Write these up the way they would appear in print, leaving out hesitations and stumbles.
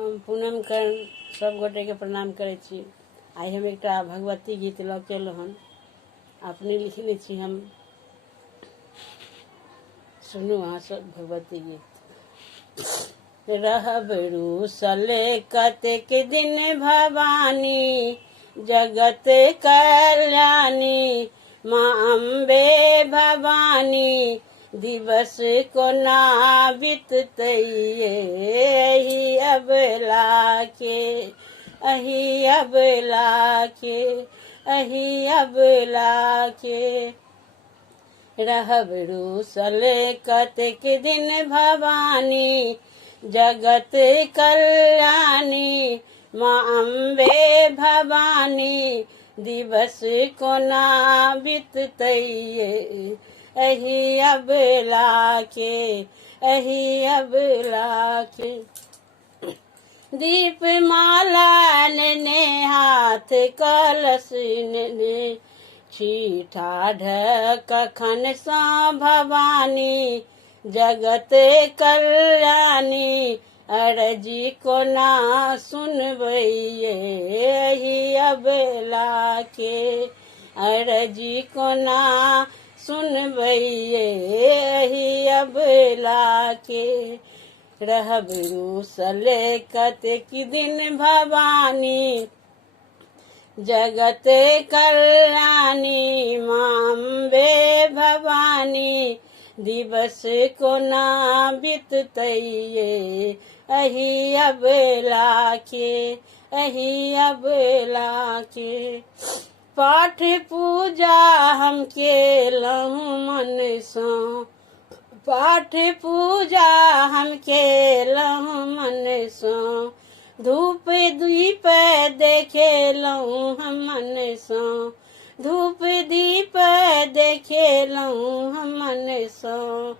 हम पूनम कर्ण सब गोटे के प्रणाम करे छी। आई हम एक भगवती गीत लऽ के एलहुँ हन, अपने लिखने छी हम। सुनू अहाँ सब भगवती गीत। रहब रूसल कतेक दिन भवानी, जगत कल्याणी माँ अम्बे भवानी। दिवस कोना बीततै एहि अबला के, एहि अबला के, एहि अबला के। रहब रूसल कतेक दिन भवानी, जगत कल्याणी माँ अम्बे भवानी। दिवस कोना बीततै एहि अबला के, एहि अबला के। दीप माला नेने हाथ कलश नेने छी, ठाढ़ कखन सँ भवानी। जगत कल्याणी अरजी कोना सुनबै एहि अबला के, अरजी कोना सुनबै एहि अबला के। रहब रूसल कतेक दिन भवानी, जगत कल्याणी माँ अम्बे भवानी। दिवस कोना बीततै एहि अबला के, एहि अबला के। पाठ पूजा हम केलहुँ मन सँ, पाठ पूजा हम केलहुँ मन सँ। धूप दीप देखेलहुँ हम मन सँ, धूप दीप देखेलहुँ हम मन सँ।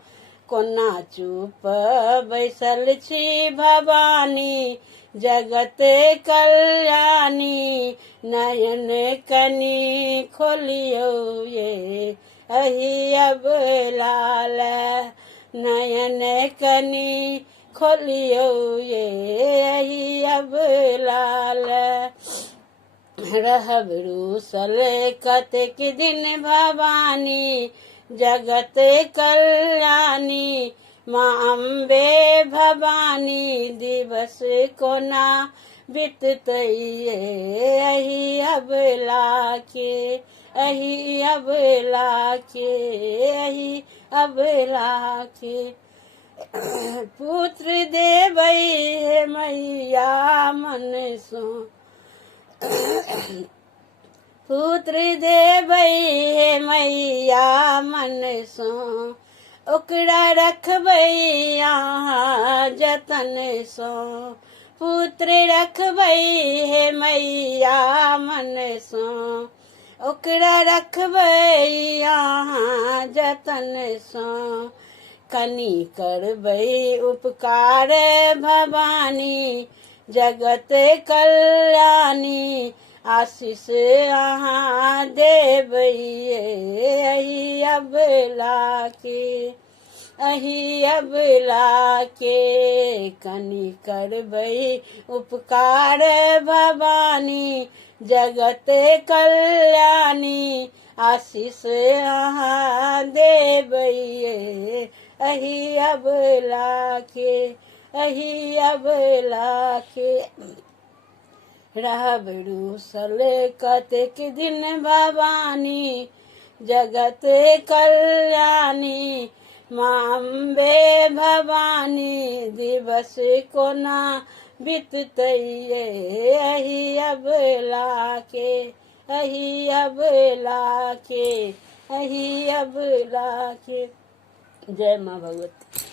कोना चुप बैसल छी भवानी, जगत कल्याणी। नयन कनि खोलियौ एहि अबला ले, नयन कनि खोलियौ एहि अबला ले। रहब रूसल कतेक दिन भवानी, जगत कल्याणी माँ अम्बे भवानी। दिवस कोना बीततै एहि अबला के, एहि अबला के, एहि अबला के। पुत्र देबै हे मैया मन सँ, पुत्र देबै हे मैया मन सँ। ओकरा रखबै अहाँ जतन सँ, पुत्र रखबै हे मैया मन सँ। ओकरा रखबै अहाँ जतन सँ। कनि करबै उपकार भवानी, जगत कल्याणी। आशीष अहाँ देबै एहि अबला के, एहि अबला के। कनि करबै उपकार भवानी, जगत कल्याणी। आशीष अहाँ देबै एहि अबला के, एहि अबला के। रहब रूसल कतेक दिन भवानी, जगत कल्याणी माँ अम्बे भवानी। दिवस कोना बीततै एहि अबला के, एहि अबला के, एहि अबला के। जय माँ भगवती।